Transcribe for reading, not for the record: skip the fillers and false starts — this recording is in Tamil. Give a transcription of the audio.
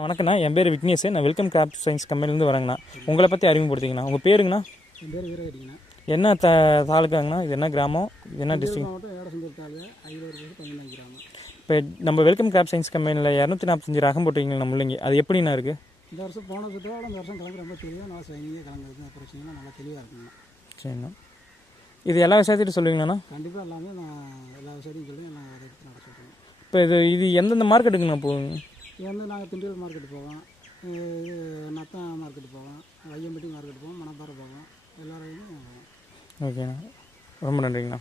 வணக்கண்ணா, என் பேர் விக்னேஷ். நான் வெல்கம் கிராப் சயின்ஸ் கம்பெனிலேருந்து வரேங்கண்ணா. உங்களை பற்றி அறிமுகப்படுத்திங்கண்ணா. உங்கள் பேருங்கண்ணா? என் பேர் வீரகட்டிங்கண்ணா. என்ன தாலுக்காங்கண்ணா? இது என்ன கிராமம்? இது என்ன டிஸ்ட்ரிக்ட்? மாவட்டம் ஏடசந்தூர் தாலுகா, ஐலூர் 15 கிராமம். இப்போ நம்ம வெல்கம் கிராப் சயின்ஸ் கம்பெனியில் 245 ரகம் போட்டிருக்கீங்களா முள்ளங்கி? அது எப்படிண்ணா இருக்குது? இந்த வருஷம் போன வருஷத்தோட இந்த வருஷம் கிழங்கு ரொம்ப தெளிவாக நல்லா சைனிங்காக கிழங்குறது பிரச்சனைலாம் நல்லா தெளிவாக இருக்குங்கண்ணா. சரிண்ணா, இது எல்லா விவசாயத்தையும் சொல்லுவீங்களாண்ணா? கண்டிப்பாக எல்லாமே நான் எல்லா விவசாயியும் சொல்லி நான் அதை எடுத்து நட சொல்கிறேன். இப்போ இது எந்தெந்த மார்க்கெட்டுக்குண்ணா போகுங்க? இது வந்து நாங்கள் திண்டுக்கல் மார்க்கெட்டு போவோம், இது நத்தம் மார்க்கெட்டு போவோம், வையம்பட்டி மார்க்கெட்டு போவோம், மணப்பாறை போவோம், எல்லா வகையும் போவோம். ஓகேண்ணா, ரொம்ப நன்றிங்கண்ணா.